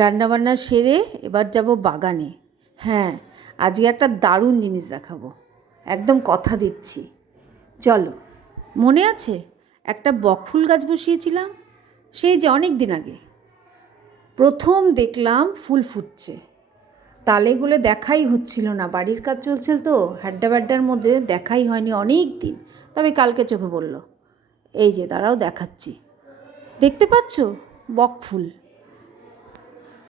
রান্নাবান্না সেরে এবার যাব বাগানে। হ্যাঁ, আজকে একটা দারুণ জিনিস দেখাবো, একদম কথা দিচ্ছি। চলো। মনে আছে একটা বকফুল গাছ বসিয়েছিলাম, সেই যে অনেক দিন আগে প্রথম দেখলাম ফুল ফুটছে। তালেগুলো দেখাই হচ্ছিল না, বাড়ির কাজ চলছিল তো, হ্যাড্ডা ব্যাড্ডার মধ্যে দেখাই হয়নি অনেক দিন। তবে কালকে চোখে পড়ল। এই যে দাঁড়াও দেখাচ্ছি, দেখতে পাচ্ছ বকফুল।